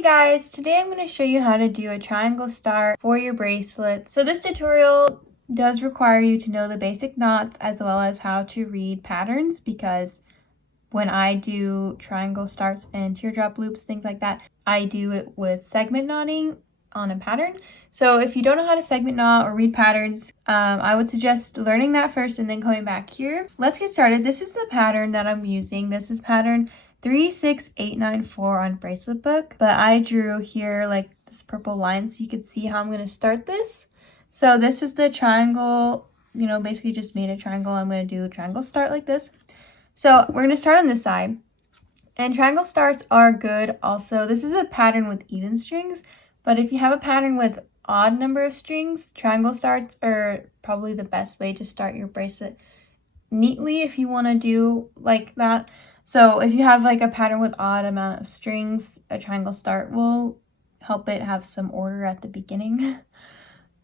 Hey guys, today I'm going to show you how to do a triangle star for your bracelet. So this tutorial does require you to know the basic knots as well as how to read patterns, because when I do triangle starts and teardrop loops, things like that, I do it with segment knotting on a pattern. So if you don't know how to segment knot or read patterns, I would suggest learning that first and then coming back here. Let's get started. This is the pattern that I'm using. This is pattern 36894 on bracelet book, but I drew here like this purple line so you could see how I'm going to start this. So this is the triangle, basically just made a triangle. I'm going to do a triangle start like this. So we're going to start on this side, and triangle starts are good also. This is a pattern with even strings, but if you have a pattern with odd number of strings, triangle starts are probably the best way to start your bracelet neatly if you want to do like that. So if you have like a pattern with odd amount of strings, a triangle start will help it have some order at the beginning.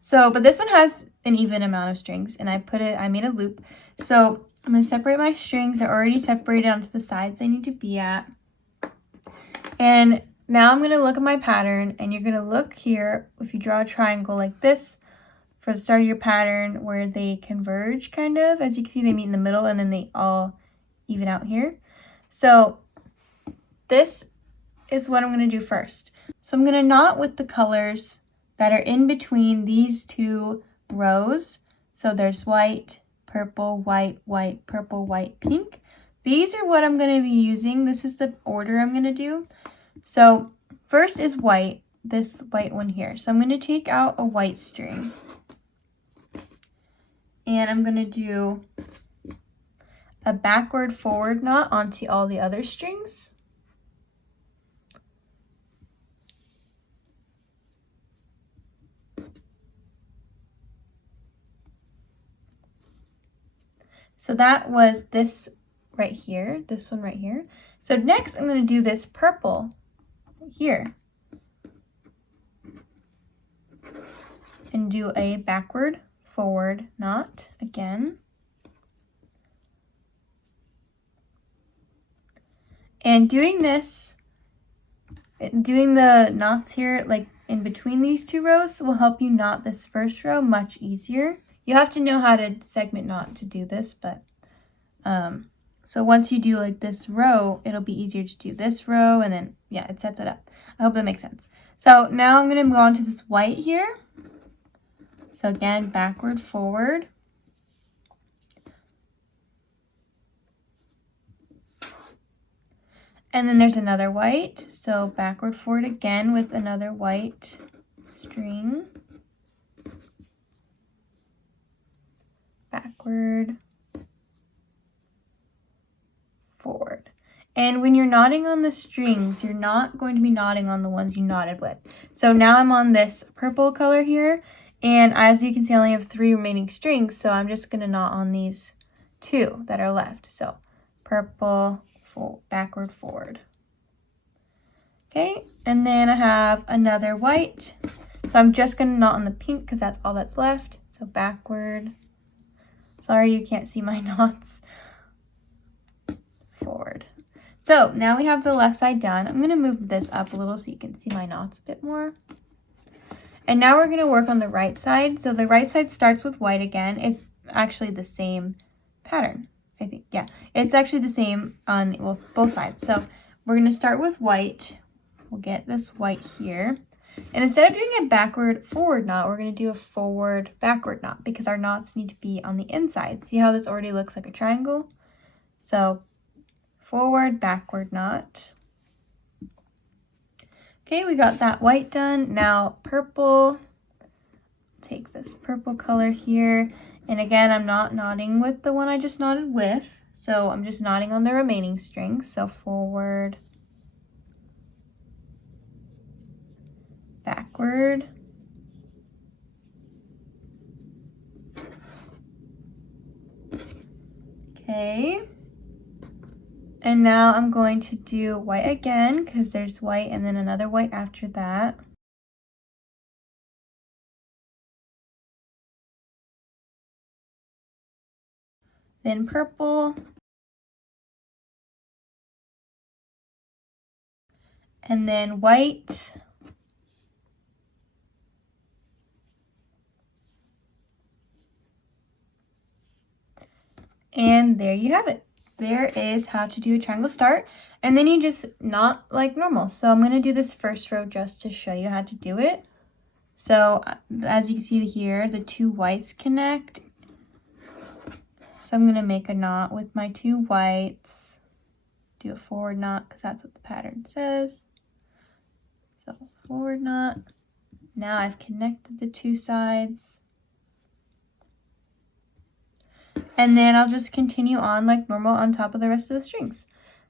So, but this one has an even amount of strings, and I made a loop. So I'm going to separate my strings. They're already separated onto the sides they need to be at. And now I'm going to look at my pattern, and you're going to look here, if you draw a triangle like this, for the start of your pattern where they converge kind of. As you can see, they meet in the middle and then they all even out here. So this is what I'm going to do first. So I'm going to knot with the colors that are in between these two rows. So there's white, purple, white, white, purple, white, pink. These are what I'm going to be using. This is the order I'm going to do. So first is white, this white one here. So I'm going to take out a white string. And I'm going to do a backward forward knot onto all the other strings. So that was this right here, this one right here. So next I'm going to do this purple here and do a backward forward knot again. And doing this, doing the knots here like in between these two rows will help you knot this first row much easier. You have to know how to segment knot to do this, but so once you do like this row, it'll be easier to do this row, and then yeah, it sets it up. I hope that makes sense. So now I'm going to move on to this white here. So again, backward, forward. And then there's another white. So backward, forward again with another white string. Backward, forward. And when you're knotting on the strings, you're not going to be knotting on the ones you knotted with. So now I'm on this purple color here, and as you can see, I only have 3 remaining strings, so I'm just going to knot on these 2 that are left. So purple, backward, forward. Okay, and then I have another white. So I'm just going to knot on the pink because that's all that's left. So backward. Sorry, you can't see my knots. Forward. So now we have the left side done. I'm going to move this up a little so you can see my knots a bit more. And now we're going to work on the right side. So the right side starts with white again. It's actually the same pattern, I think. Yeah, it's actually the same on both sides. So we're going to start with white. We'll get this white here. And instead of doing a backward forward knot, we're going to do a forward backward knot because our knots need to be on the inside. See how this already looks like a triangle? So forward, backward knot. Okay, we got that white done. Now purple. Take this purple color here. And again, I'm not knotting with the one I just knotted with. So I'm just knotting on the remaining strings. So forward, backward. Okay. And now I'm going to do white again because there's white and then another white after that. Then purple. and then white, and there you have it. There is how to do a triangle start, and then you just knot like normal. So I'm going to do this first row just to show you how to do it. So as you can see here, the two whites connect. So I'm going to make a knot with my two whites, do a forward knot because that's what the pattern says. So forward knot. Now I've connected the two sides. And then I'll just continue on like normal on top of the rest of the strings.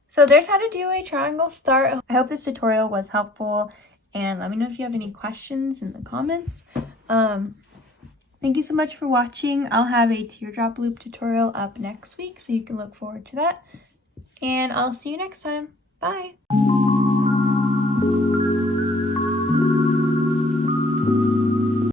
So there's how to do a triangle start. I hope this tutorial was helpful, and let me know if you have any questions in the comments. Thank you so much for watching. I'll have a teardrop loop tutorial up next week, so you can look forward to that. And I'll see you next time. Bye!